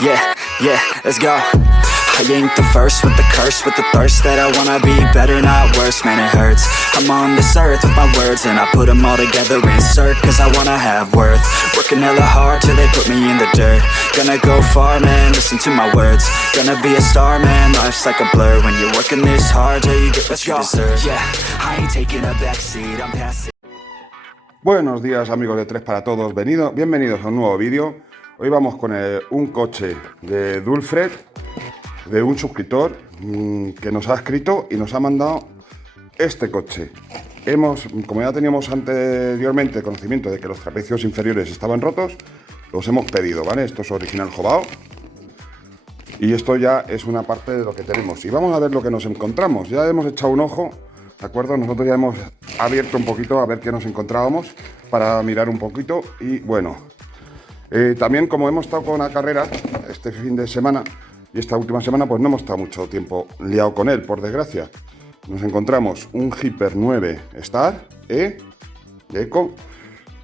Yeah, yeah, let's go. I ain't the first with the curse, with the thirst that I wanna be better, not worse, man, it hurts. I'm on this earth with my words and I put them all together, insert, cause I wanna have worth. Working hella hard till they put me in the dirt. Gonna go far, man, listen to my words. Gonna be a star, man, life's like a blur. When you're working this hard, yeah, you get what you deserve. Yeah, I ain't taking a backseat, I'm passing. Buenos días, amigos de Tres para Todos, bienvenidos a un nuevo vídeo. Hoy vamos con un coche de Dulfred, de un suscriptor que nos ha escrito y nos ha mandado este coche. Como ya teníamos anteriormente conocimiento de que los trapecios inferiores estaban rotos, los hemos pedido, ¿vale? Esto es original Jobao y esto ya es una parte de lo que tenemos. Y vamos a ver lo que nos encontramos. Ya hemos echado un ojo, ¿de acuerdo? Nosotros ya hemos abierto un poquito a ver qué nos encontrábamos para mirar un poquito y bueno, también como hemos estado con la carrera este fin de semana y esta última semana, pues no hemos estado mucho tiempo liado con él, por desgracia. Nos encontramos un Hyper 9 Star E de Eco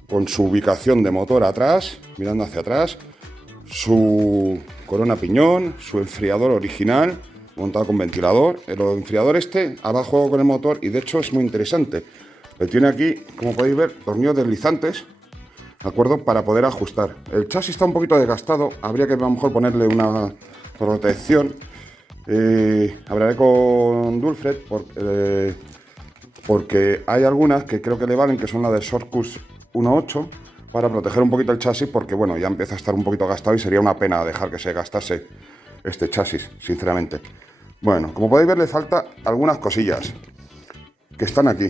con su ubicación de motor atrás, mirando hacia atrás, su corona piñón, su enfriador original montado con ventilador, el enfriador abajo con el motor, y de hecho es muy interesante. Tiene aquí, como podéis ver, tornillos deslizantes, ¿de acuerdo? Para poder ajustar. El chasis está un poquito desgastado, habría que a lo mejor ponerle una protección. Hablaré con Dulfred porque hay algunas que creo que le valen, que son las de Shortcuts 1.8, para proteger un poquito el chasis, porque bueno, ya empieza a estar un poquito gastado y sería una pena dejar que se gastase este chasis, sinceramente. Bueno, como podéis ver, le falta algunas cosillas que están aquí,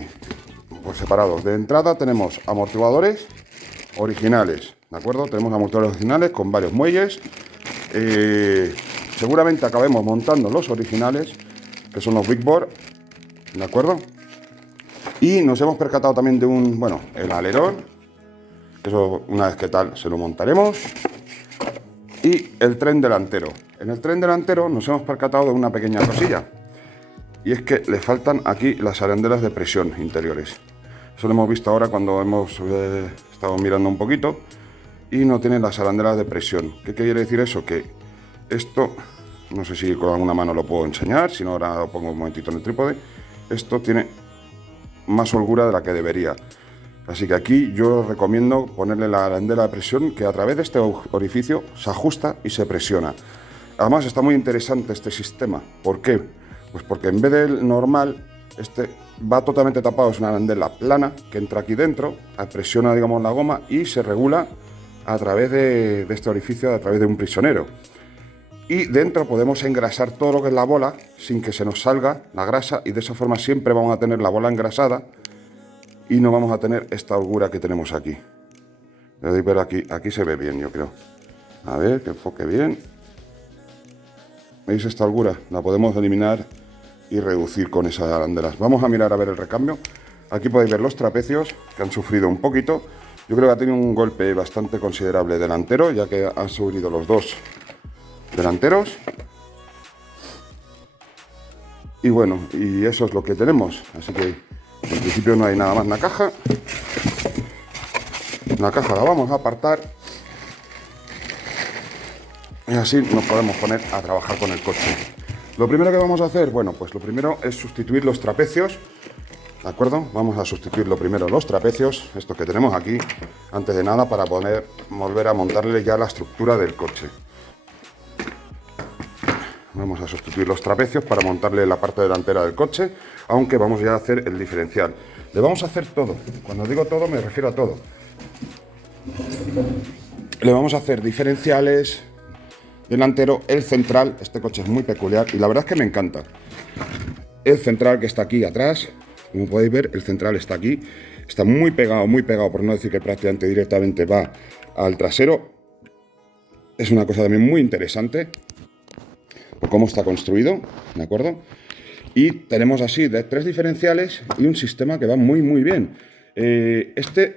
pues separados. De entrada tenemos amortiguadores originales, ¿de acuerdo? Tenemos amortiguadores originales con varios muelles. Seguramente acabemos montando los originales, que son los Big Bore, ¿de acuerdo? Y nos hemos percatado también de el alerón, que eso una vez que tal se lo montaremos. Y el tren delantero. En el tren delantero nos hemos percatado de una pequeña cosilla, y es que le faltan aquí las arandelas de presión interiores. Eso lo hemos visto ahora cuando hemos estado mirando un poquito, y no tiene las arandelas de presión. ¿Qué quiere decir eso? Que esto, no sé si con alguna mano lo puedo enseñar, si no ahora lo pongo un momentito en el trípode. Esto tiene más holgura de la que debería. Así que aquí yo recomiendo ponerle la arandela de presión, que a través de este orificio se ajusta y se presiona. Además está muy interesante este sistema. ¿Por qué? Pues porque en vez del normal, va totalmente tapado, es una arandela plana que entra aquí dentro, presiona, digamos, la goma y se regula a través de este orificio, a través de un prisionero. Y dentro podemos engrasar todo lo que es la bola sin que se nos salga la grasa, y de esa forma siempre vamos a tener la bola engrasada y no vamos a tener esta holgura que tenemos aquí. Podéis ver aquí se ve bien, yo creo. A ver, que enfoque bien. ¿Veis esta holgura? La podemos eliminar y reducir con esas arandelas. Vamos a mirar a ver el recambio. Aquí podéis ver los trapecios, que han sufrido un poquito. Yo creo que ha tenido un golpe bastante considerable delantero, ya que han sufrido los dos delanteros. Y bueno, y eso es lo que tenemos. Así que en principio no hay nada más en la caja. La caja la vamos a apartar y así nos podemos poner a trabajar con el coche. Lo primero que vamos a hacer, bueno, pues lo primero es sustituir los trapecios, ¿de acuerdo? Vamos a sustituir lo primero los trapecios, estos que tenemos aquí, antes de nada, para poder volver a montarle ya la estructura del coche. Vamos a sustituir los trapecios para montarle la parte delantera del coche, aunque vamos ya a hacer el diferencial. Le vamos a hacer todo. Cuando digo todo me refiero a todo. Le vamos a hacer diferenciales, delantero, el central. Este coche es muy peculiar y la verdad es que me encanta. El central, que está aquí atrás, como podéis ver, el central está aquí. Está muy pegado, por no decir que prácticamente directamente va al trasero. Es una cosa también muy interesante por cómo está construido, ¿de acuerdo? Y tenemos así de 3 diferenciales y un sistema que va muy bien. De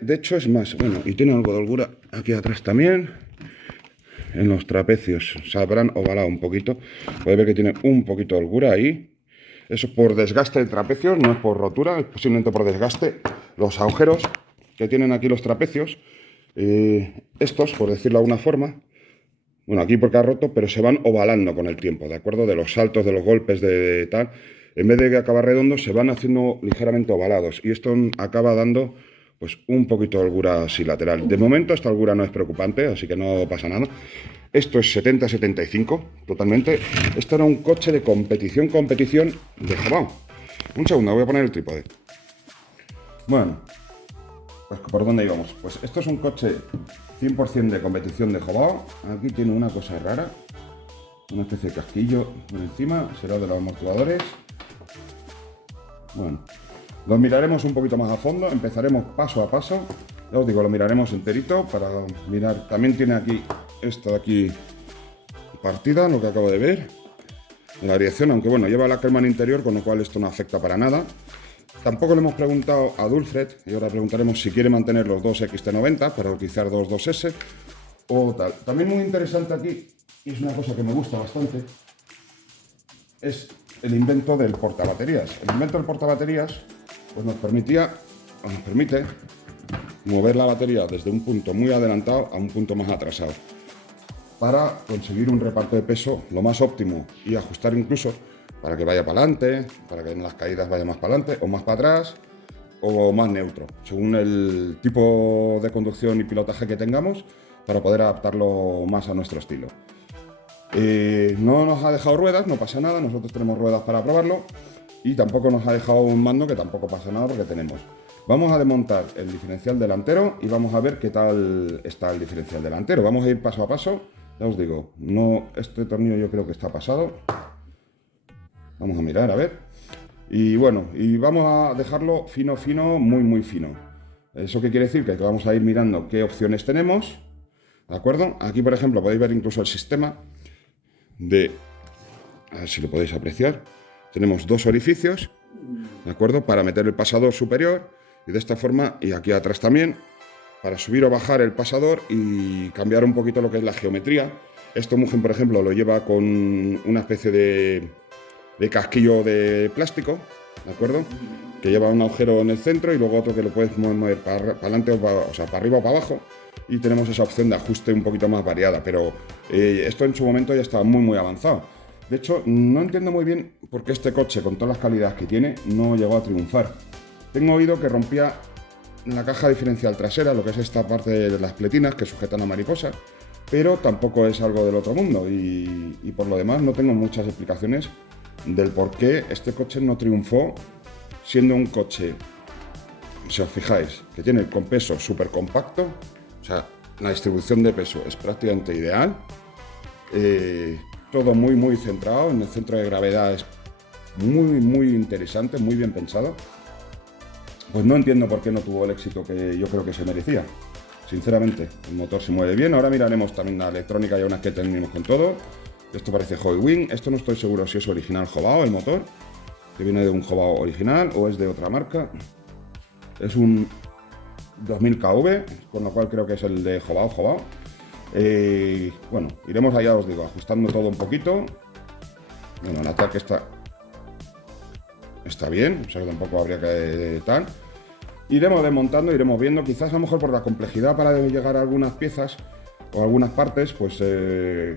hecho es más, bueno, y tiene algo de holgura aquí atrás también. En los trapecios se habrán ovalado un poquito. Podéis ver que tiene un poquito de holgura ahí. Eso es por desgaste de trapecios, no es por rotura, es posiblemente por desgaste. Los agujeros que tienen aquí los trapecios, estos, por decirlo de alguna forma, Bueno, aquí porque ha roto, pero se van ovalando con el tiempo, ¿de acuerdo? De los saltos, de los golpes, de tal. En vez de acabar redondos, se van haciendo ligeramente ovalados. Y esto acaba dando, pues, un poquito de holgura así lateral. De momento esta holgura no es preocupante, así que no pasa nada. Esto es 70-75, totalmente. Esto era un coche de competición de Jabao. Un segundo, voy a poner el trípode. Bueno, pues ¿por dónde íbamos? Pues esto es un coche 100% de competición de Jabao. Aquí tiene una cosa rara, una especie de casquillo por encima, será de los amortiguadores. Bueno, lo miraremos un poquito más a fondo, empezaremos paso a paso. Ya os digo, lo miraremos enterito para mirar. También tiene aquí, esta de aquí partida, lo que acabo de ver. La dirección, aunque bueno, lleva la Kelman interior, con lo cual esto no afecta para nada. Tampoco le hemos preguntado a Dulfred, y ahora preguntaremos si quiere mantener los dos XT90 para utilizar dos 2S o tal. También muy interesante aquí, y es una cosa que me gusta bastante, es el invento del portabaterías. El invento del portabaterías pues nos permite mover la batería desde un punto muy adelantado a un punto más atrasado para conseguir un reparto de peso lo más óptimo y ajustar incluso para que vaya para adelante, para que en las caídas vaya más para adelante o más para atrás o más neutro, según el tipo de conducción y pilotaje que tengamos, para poder adaptarlo más a nuestro estilo. No nos ha dejado ruedas, no pasa nada, nosotros tenemos ruedas para probarlo, y tampoco nos ha dejado un mando, que tampoco pasa nada porque tenemos. Vamos a desmontar el diferencial delantero y vamos a ver qué tal está el diferencial delantero. Vamos a ir paso a paso. Ya os digo, no, este tornillo yo creo que está pasado. Vamos a mirar, a ver. Y bueno, y vamos a dejarlo fino, muy fino. ¿Eso qué quiere decir? Que vamos a ir mirando qué opciones tenemos, ¿de acuerdo? Aquí, por ejemplo, podéis ver incluso el sistema de... A ver si lo podéis apreciar. Tenemos dos orificios, ¿de acuerdo? Para meter el pasador superior, y de esta forma, y aquí atrás también, para subir o bajar el pasador y cambiar un poquito lo que es la geometría. Esto Mugen, por ejemplo, lo lleva con una especie de casquillo de plástico, ¿de acuerdo? Que lleva un agujero en el centro y luego otro que lo puedes mover para adelante o sea, para arriba o para abajo, y tenemos esa opción de ajuste un poquito más variada, pero esto en su momento ya estaba muy avanzado. De hecho, no entiendo muy bien por qué este coche, con todas las calidades que tiene, no llegó a triunfar. Tengo oído que rompía la caja diferencial trasera, lo que es esta parte de las pletinas que sujetan la mariposa, pero tampoco es algo del otro mundo, y por lo demás no tengo muchas explicaciones del por qué este coche no triunfó, siendo un coche, si os fijáis, que tiene el peso súper compacto, o sea, la distribución de peso es prácticamente ideal, todo muy centrado, en el centro de gravedad es muy interesante, muy bien pensado. Pues no entiendo por qué no tuvo el éxito que yo creo que se merecía. Sinceramente, el motor se mueve bien. Ahora miraremos también la electrónica y unas que tenemos con todo. Esto parece Hoywing. Esto no estoy seguro si es original Jobao, el motor, que viene de un Jobao original o es de otra marca. Es un 2000 KV, con lo cual creo que es el de Jobao. Bueno, iremos allá, os digo, ajustando todo un poquito. Bueno, el ataque está bien, o sea que tampoco habría que tal. Iremos desmontando, iremos viendo, quizás a lo mejor por la complejidad para llegar a algunas piezas o algunas partes, pues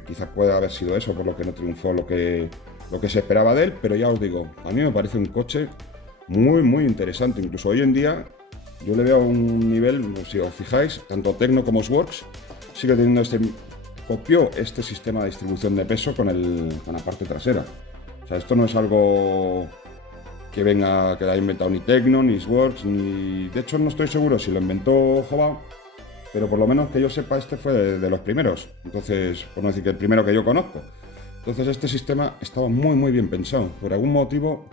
quizás pueda haber sido eso por lo que no triunfó lo que se esperaba de él, pero ya os digo, a mí me parece un coche muy interesante. Incluso hoy en día yo le veo un nivel, si os fijáis, tanto Tecno como Sworks sigue teniendo copió este sistema de distribución de peso con la parte trasera. O sea, esto no es algo que lo haya inventado ni Tecno, ni Sworks, ni... De hecho, no estoy seguro si lo inventó Jobao, pero por lo menos que yo sepa, este fue de los primeros. Entonces, por no decir que el primero que yo conozco. Entonces, este sistema estaba muy bien pensado. Por algún motivo,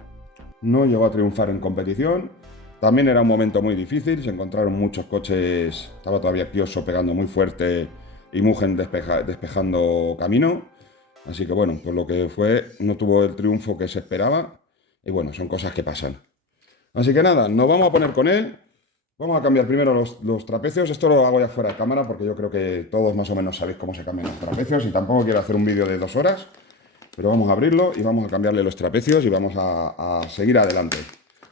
no llegó a triunfar en competición. También era un momento muy difícil, se encontraron muchos coches, estaba todavía Kioso pegando muy fuerte y Mugen despejando camino. Así que bueno, por lo que fue, no tuvo el triunfo que se esperaba. Y bueno, son cosas que pasan. Así que nada, nos vamos a poner con él. Vamos a cambiar primero los trapecios. Esto lo hago ya fuera de cámara porque yo creo que todos más o menos sabéis cómo se cambian los trapecios y tampoco quiero hacer un vídeo de 2 horas. Pero vamos a abrirlo y vamos a cambiarle los trapecios y vamos a seguir adelante.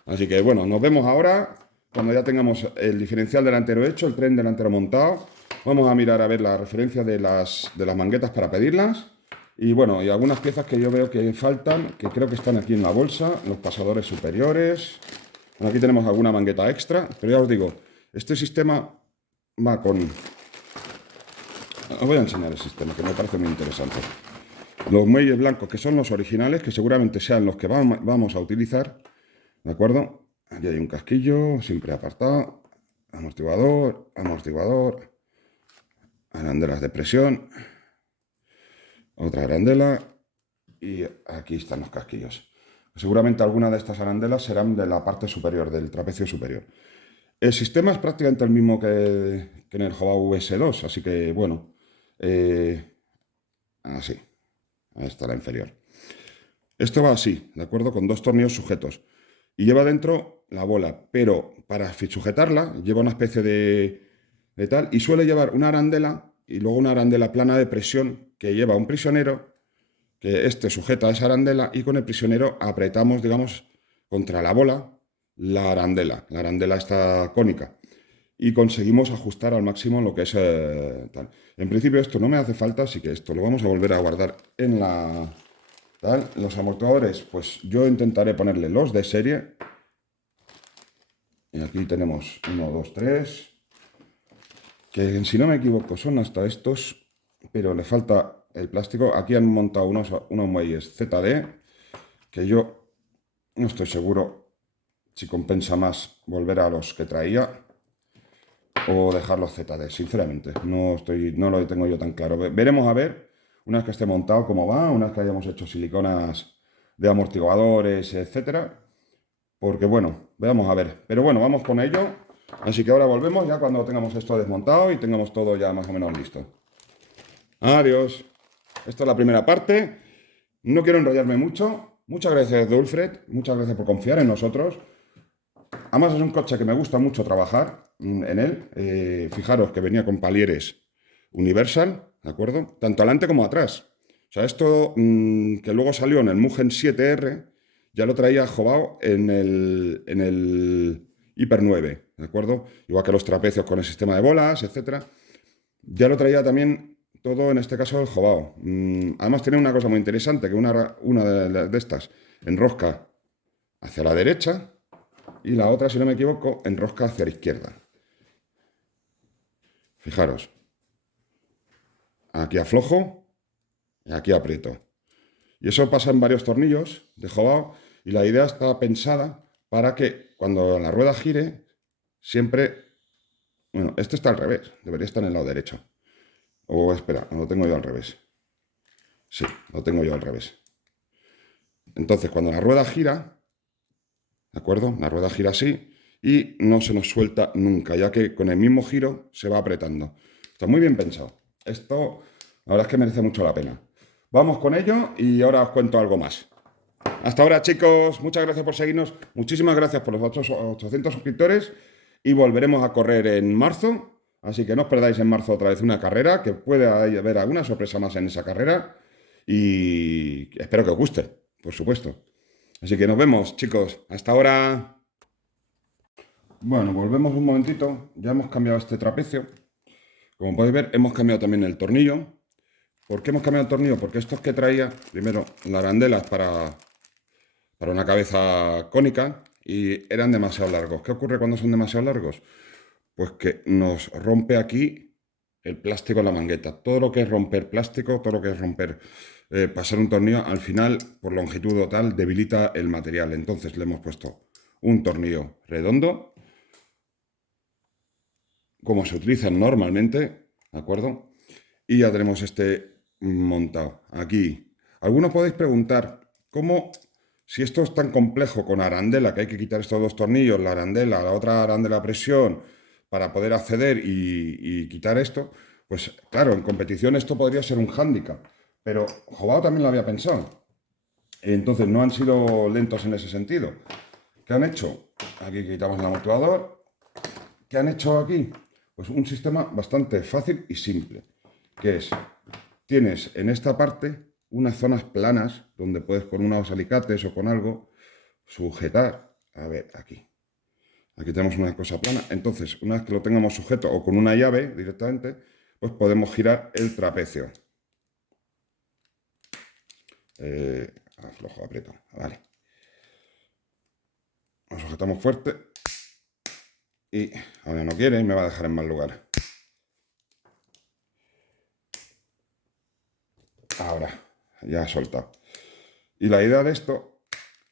Así que bueno, nos vemos ahora cuando ya tengamos el diferencial delantero hecho, el tren delantero montado Vamos a mirar a ver la referencia de las manguetas para pedirlas. Y bueno, y algunas piezas que yo veo que faltan, que creo que están aquí en la bolsa, los pasadores superiores. Bueno, aquí tenemos alguna mangueta extra, pero ya os digo, este sistema va con... Os voy a enseñar el sistema, que me parece muy interesante. Los muelles blancos, que son los originales, que seguramente sean los que vamos a utilizar, ¿de acuerdo? Aquí hay un casquillo, siempre apartado, amortiguador, amortiguador, arandelas de presión, otra arandela, y aquí están los casquillos. Seguramente algunas de estas arandelas serán de la parte superior, del trapecio superior. El sistema es prácticamente el mismo que en el Jobao VS2, así que bueno, así, ahí está la inferior. Esto va así, ¿de acuerdo? Con dos tornillos sujetos. Y lleva dentro la bola, pero para sujetarla lleva una especie de tal, y suele llevar una arandela y luego una arandela plana de presión que lleva un prisionero, que este sujeta a esa arandela y con el prisionero apretamos, digamos, contra la bola la arandela está cónica, y conseguimos ajustar al máximo lo que es tal. En principio esto no me hace falta, así que esto lo vamos a volver a guardar en la... tal. Los amortiguadores, pues yo intentaré ponerle los de serie. Y aquí tenemos 1, 2, 3, que si no me equivoco son hasta estos, pero le falta el plástico. Aquí han montado unos muelles ZD, que yo no estoy seguro si compensa más volver a los que traía o dejar los ZD, sinceramente. No lo tengo yo tan claro. Veremos a ver, una vez que esté montado, cómo va, una vez que hayamos hecho siliconas de amortiguadores, etcétera. Porque bueno, veamos a ver. Pero bueno, vamos con ello. Así que ahora volvemos ya cuando tengamos esto desmontado y tengamos todo ya más o menos listo. Adiós. Esta es la primera parte. No quiero enrollarme mucho. Muchas gracias, Dulfred. Muchas gracias por confiar en nosotros. Además es un coche que me gusta mucho trabajar en él. Fijaros que venía con palieres Universal, ¿de acuerdo? Tanto adelante como atrás. O sea, esto que luego salió en el Mugen 7R, ya lo traía Jobao en el Hyper 9, ¿de acuerdo? Igual que los trapecios con el sistema de bolas, etcétera. Ya lo traía también todo, en este caso, el Jobao. Además tiene una cosa muy interesante, que una de estas enrosca hacia la derecha y la otra, si no me equivoco, enrosca hacia la izquierda. Fijaros. Aquí aflojo y aquí aprieto. Y eso pasa en varios tornillos de Jobao, y la idea está pensada para que cuando la rueda gire, siempre... Bueno, este está al revés, debería estar en el lado derecho. O espera, lo tengo yo al revés. Sí, lo tengo yo al revés. Entonces, cuando la rueda gira, ¿de acuerdo? La rueda gira así y no se nos suelta nunca, ya que con el mismo giro se va apretando. Está muy bien pensado. Esto, la verdad es que merece mucho la pena. Vamos con ello y ahora os cuento algo más. Hasta ahora, chicos, muchas gracias por seguirnos. Muchísimas gracias por los 800 suscriptores y volveremos a correr en marzo. Así que no os perdáis en marzo otra vez una carrera, que puede haber alguna sorpresa más en esa carrera. Y espero que os guste, por supuesto. Así que nos vemos, chicos. Hasta ahora. Bueno, volvemos un momentito. Ya hemos cambiado este trapecio. Como podéis ver, hemos cambiado también el tornillo. ¿Por qué hemos cambiado el tornillo? Porque estos que traía, primero, la arandela para una cabeza cónica y eran demasiado largos. ¿Qué ocurre cuando son demasiado largos? Pues que nos rompe aquí el plástico en la mangueta. Todo lo que es romper plástico, todo lo que es romper, pasar un tornillo, al final, por longitud o tal, debilita el material. Entonces le hemos puesto un tornillo redondo, como se utilizan normalmente, ¿de acuerdo? Y ya tenemos este montado aquí. Algunos podéis preguntar, ¿cómo, si esto es tan complejo con arandela, que hay que quitar estos dos tornillos, la arandela, la otra arandela a presión, para poder acceder y quitar esto? Pues claro, en competición esto podría ser un hándicap, pero Jobao también lo había pensado. Entonces no han sido lentos en ese sentido. ¿Qué han hecho? Aquí quitamos el amortiguador. ¿Qué han hecho aquí? Pues un sistema bastante fácil y simple, que es, tienes en esta parte unas zonas planas donde puedes con unos alicates o con algo sujetar, a ver, aquí, Aquí tenemos una cosa plana. Entonces, una vez que lo tengamos sujeto o con una llave directamente, pues podemos girar el trapecio. Aflojo, aprieto. Vale. Lo sujetamos fuerte. Y ahora no quiere y me va a dejar en mal lugar. Ahora, ya ha soltado. Y la idea de esto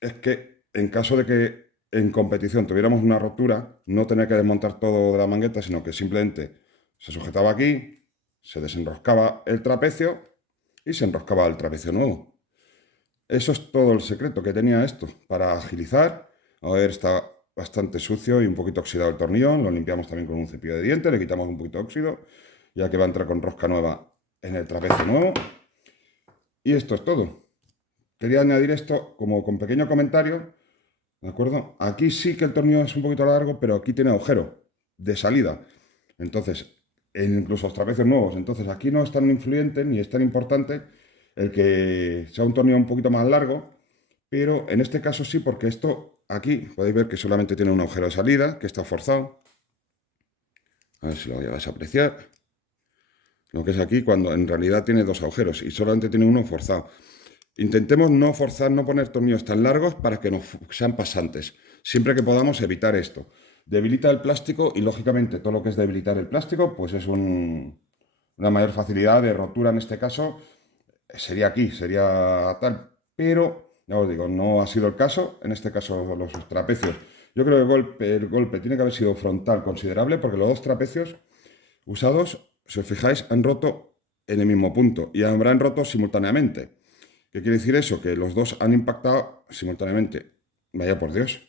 es que en caso de que en competición tuviéramos una rotura, no tener que desmontar todo de la mangueta, sino que simplemente se sujetaba aquí, se desenroscaba el trapecio y se enroscaba el trapecio nuevo. Eso es todo el secreto que tenía esto para agilizar. A ver, está bastante sucio y un poquito oxidado el tornillón. Lo limpiamos también con un cepillo de dientes, le quitamos un poquito de óxido, ya que va a entrar con rosca nueva en el trapecio nuevo. Y esto es todo. Quería añadir esto como con pequeño comentario, ¿de acuerdo? Aquí sí que el tornillo es un poquito largo, pero aquí tiene agujero de salida. Entonces, incluso los trapecios nuevos. Entonces, aquí no es tan influyente ni es tan importante el que sea un tornillo un poquito más largo, pero en este caso sí, porque esto aquí podéis ver que solamente tiene un agujero de salida, que está forzado. A ver si lo vais a apreciar. Lo que es aquí, cuando en realidad tiene dos agujeros y solamente tiene uno forzado. Intentemos no forzar, no poner tornillos tan largos para que no sean pasantes. Siempre que podamos evitar esto. Debilita el plástico y lógicamente todo lo que es debilitar el plástico pues es una mayor facilidad de rotura en este caso. Sería aquí, sería tal. Pero, ya os digo, no ha sido el caso. En este caso los trapecios. Yo creo que el golpe tiene que haber sido frontal considerable porque los dos trapecios usados, si os fijáis, han roto en el mismo punto y habrán roto simultáneamente. ¿Qué quiere decir eso? Que los dos han impactado simultáneamente. Vaya por Dios.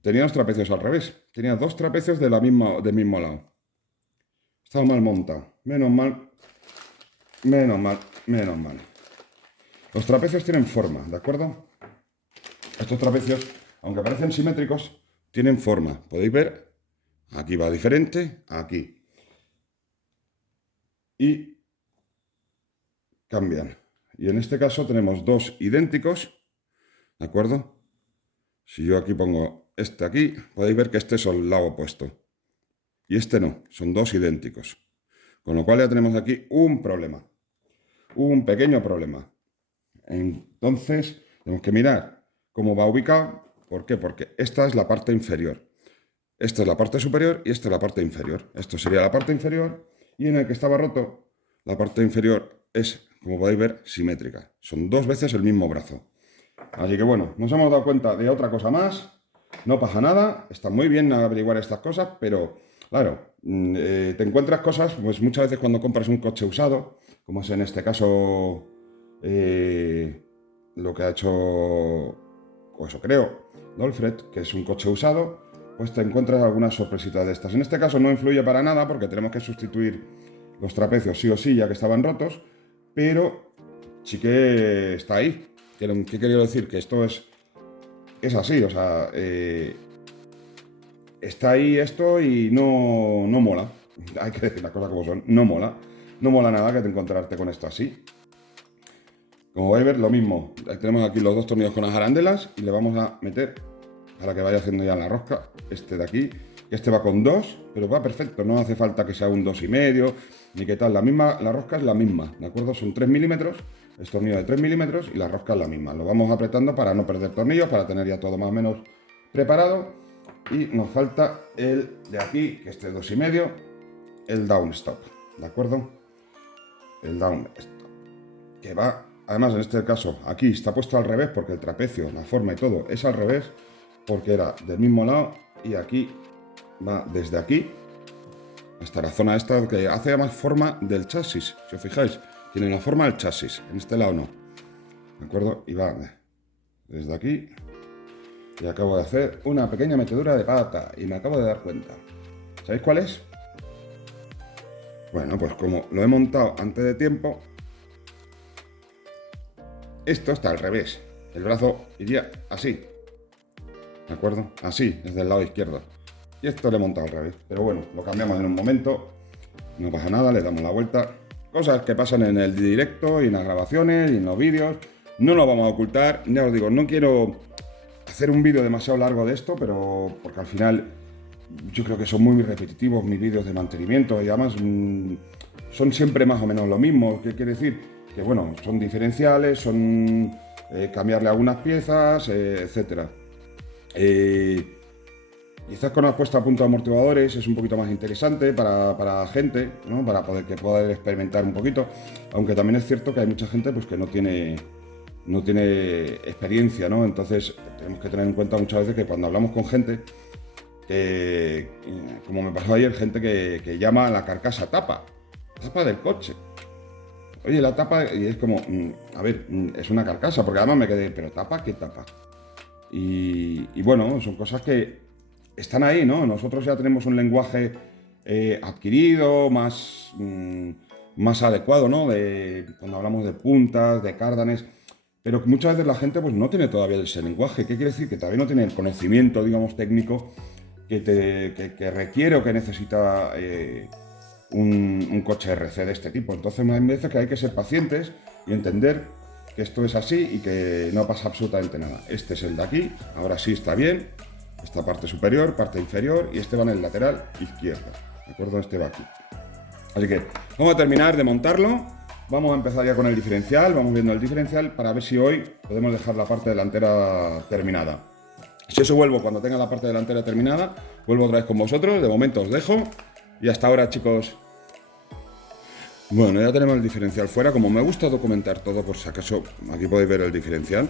Tenía los trapecios al revés. Tenía dos trapecios del mismo lado. Estaba mal montado. Menos mal. Menos mal. Menos mal. Los trapecios tienen forma, ¿de acuerdo? Estos trapecios, aunque parecen simétricos, tienen forma. ¿Podéis ver? Aquí va diferente, aquí. Y cambian. Y en este caso tenemos dos idénticos, ¿de acuerdo? Si yo aquí pongo este aquí, podéis ver que este es el lado opuesto. Y este no, son dos idénticos. Con lo cual ya tenemos aquí un problema. Un pequeño problema. Entonces, tenemos que mirar cómo va ubicado. ¿Por qué? Porque esta es la parte inferior. Esta es la parte superior y esta es la parte inferior. Esto sería la parte inferior y en el que estaba roto, la parte inferior es, como podéis ver, simétrica. Son dos veces el mismo brazo. Así que bueno, nos hemos dado cuenta de otra cosa más. No pasa nada, está muy bien averiguar estas cosas, pero claro, te encuentras cosas, pues muchas veces cuando compras un coche usado, como es en este caso lo que ha hecho, o eso creo, Dolfred, que es un coche usado, pues te encuentras algunas sorpresitas de estas. En este caso no influye para nada porque tenemos que sustituir los trapecios sí o sí, ya que estaban rotos, pero sí que está ahí. ¿Qué quería decir? Que esto es así, o sea, está ahí esto y no mola. Hay que decir las cosas como son, no mola. No mola nada que te encontrarte con esto así. Como vais a ver, lo mismo. Tenemos aquí los dos tornillos con las arandelas y le vamos a meter, para que vaya haciendo ya la rosca, este de aquí. Este va con 2, pero va perfecto. No hace falta que sea un 2,5, ni que tal. La rosca es la misma, ¿de acuerdo? Son 3 milímetros, es tornillo de 3 milímetros y la rosca es la misma. Lo vamos apretando para no perder tornillos, para tener ya todo más o menos preparado. Y nos falta el de aquí, que este es 2,5, el down stop, ¿de acuerdo? El down stop, que va, además en este caso, aquí está puesto al revés porque el trapecio, la forma y todo es al revés, porque era del mismo lado y aquí va desde aquí hasta la zona esta que hace más forma del chasis, si os fijáis, tiene la forma del chasis, en este lado no, ¿de acuerdo? Y va desde aquí y acabo de hacer una pequeña metedura de pata y me acabo de dar cuenta. ¿Sabéis cuál es? Bueno, pues como lo he montado antes de tiempo, esto está al revés, el brazo iría así, ¿de acuerdo? Así, desde el lado izquierdo. Y esto lo he montado al revés. Pero bueno, lo cambiamos en un momento. No pasa nada, le damos la vuelta. Cosas que pasan en el directo y en las grabaciones y en los vídeos. No lo vamos a ocultar. Ya os digo, no quiero hacer un vídeo demasiado largo de esto, pero porque al final yo creo que son muy repetitivos mis vídeos de mantenimiento y además son siempre más o menos lo mismo. ¿Qué quiere decir? Que bueno, son diferenciales, son cambiarle algunas piezas, etcétera. Quizás con la puesta a punto de amortiguadores es un poquito más interesante para gente, ¿no? Para poder experimentar un poquito, aunque también es cierto que hay mucha gente pues, que no tiene experiencia, ¿no? Entonces tenemos que tener en cuenta muchas veces que cuando hablamos con gente, como me pasó ayer, gente que llama a la carcasa tapa del coche. Oye, la tapa, y es como, a ver, es una carcasa, porque además me quedé, pero ¿tapa? ¿Qué tapa? Y bueno, son cosas que están ahí, ¿no? Nosotros ya tenemos un lenguaje adquirido, más adecuado, ¿no? Cuando hablamos de puntas, de cárdanes, pero muchas veces la gente pues, no tiene todavía ese lenguaje. ¿Qué quiere decir? Que todavía no tiene el conocimiento, digamos, técnico que requiere o que necesita un coche RC de este tipo. Entonces me parece que hay que ser pacientes y entender que esto es así y que no pasa absolutamente nada. Este es el de aquí, ahora sí está bien. Esta parte superior, parte inferior y este va en el lateral izquierdo. ¿De acuerdo? Este va aquí. Así que vamos a terminar de montarlo. Vamos a empezar ya con el diferencial. Vamos viendo el diferencial para ver si hoy podemos dejar la parte delantera terminada. Si eso vuelvo cuando tenga la parte delantera terminada, vuelvo otra vez con vosotros. De momento os dejo. Y hasta ahora, chicos. Bueno, ya tenemos el diferencial fuera. Como me gusta documentar todo, por si acaso, aquí podéis ver el diferencial.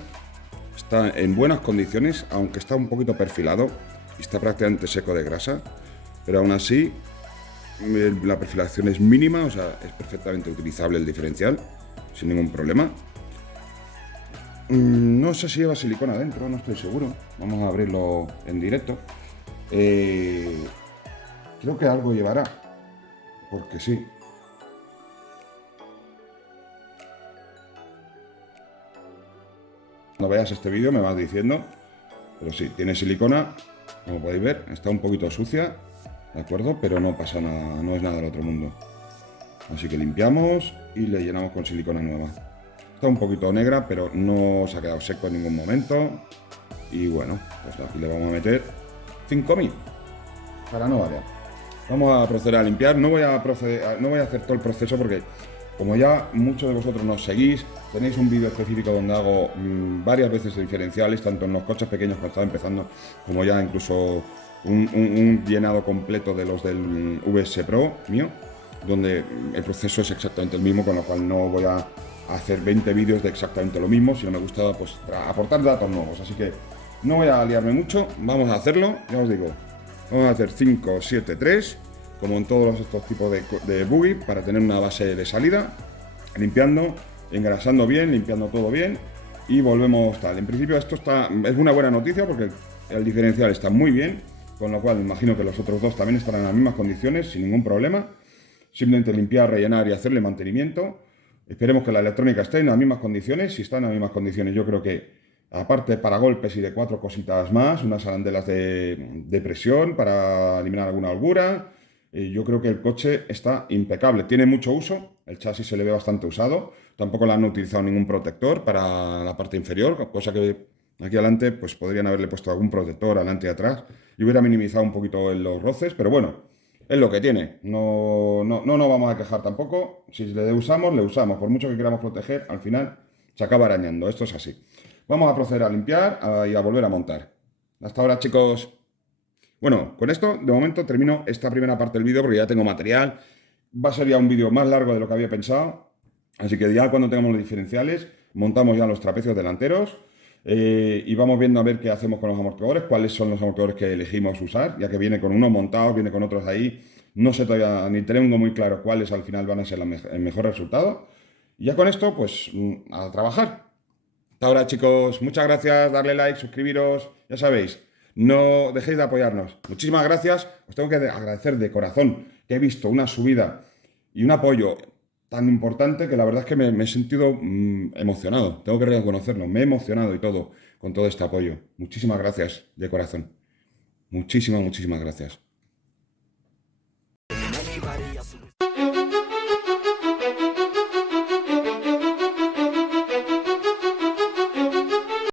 Está en buenas condiciones, aunque está un poquito perfilado y está prácticamente seco de grasa, pero aún así la perfilación es mínima, o sea, es perfectamente utilizable el diferencial, sin ningún problema. No sé si lleva silicona dentro, no estoy seguro. Vamos a abrirlo en directo. Creo que algo llevará, porque sí. Cuando veas este vídeo me vas diciendo, pero sí, tiene silicona, como podéis ver, está un poquito sucia, ¿de acuerdo? Pero no pasa nada, no es nada del otro mundo. Así que limpiamos y le llenamos con silicona nueva. Está un poquito negra, pero no se ha quedado seco en ningún momento. Y bueno, pues aquí le vamos a meter 5.000, para no variar. Vamos a proceder a limpiar, no voy a hacer todo el proceso porque como ya muchos de vosotros nos seguís, tenéis un vídeo específico donde hago varias veces diferenciales, tanto en los coches pequeños cuando estaba empezando, como ya incluso un llenado completo de los del VS Pro mío, donde el proceso es exactamente el mismo, con lo cual no voy a hacer 20 vídeos de exactamente lo mismo, sino me gusta pues, aportar datos nuevos. Así que no voy a liarme mucho, vamos a hacerlo, ya os digo, vamos a hacer 5, 7, 3, como en todos estos tipos de buggy, para tener una base de salida, limpiando, engrasando bien, limpiando todo bien y volvemos tal. En principio esto es una buena noticia porque el diferencial está muy bien, con lo cual me imagino que los otros dos también estarán en las mismas condiciones, sin ningún problema. Simplemente limpiar, rellenar y hacerle mantenimiento. Esperemos que la electrónica esté en las mismas condiciones. Si está en las mismas condiciones, yo creo que aparte para golpes y de 4 cositas más, unas arandelas de presión para eliminar alguna holgura. Yo creo que el coche está impecable, tiene mucho uso, el chasis se le ve bastante usado, tampoco le han utilizado ningún protector para la parte inferior, cosa que aquí adelante pues podrían haberle puesto algún protector adelante y atrás y hubiera minimizado un poquito los roces, pero bueno, es lo que tiene, no nos vamos a quejar tampoco, si le usamos, por mucho que queramos proteger, al final se acaba arañando, esto es así. Vamos a proceder a limpiar y a volver a montar. Hasta ahora, chicos. Bueno, con esto de momento termino esta primera parte del vídeo porque ya tengo material. Va a ser ya un vídeo más largo de lo que había pensado. Así que ya cuando tengamos los diferenciales, montamos ya los trapecios delanteros y vamos viendo a ver qué hacemos con los amortiguadores, cuáles son los amortiguadores que elegimos usar, ya que viene con unos montados, viene con otros ahí. No sé todavía, ni tengo muy claro cuáles al final van a ser el mejor resultado. Y ya con esto, pues a trabajar. Hasta ahora, chicos, muchas gracias, darle like, suscribiros, ya sabéis. No dejéis de apoyarnos. Muchísimas gracias. Os tengo que agradecer de corazón que he visto una subida y un apoyo tan importante que la verdad es que me he sentido emocionado. Tengo que reconocerlo. Me he emocionado y todo con todo este apoyo. Muchísimas gracias de corazón. Muchísimas gracias.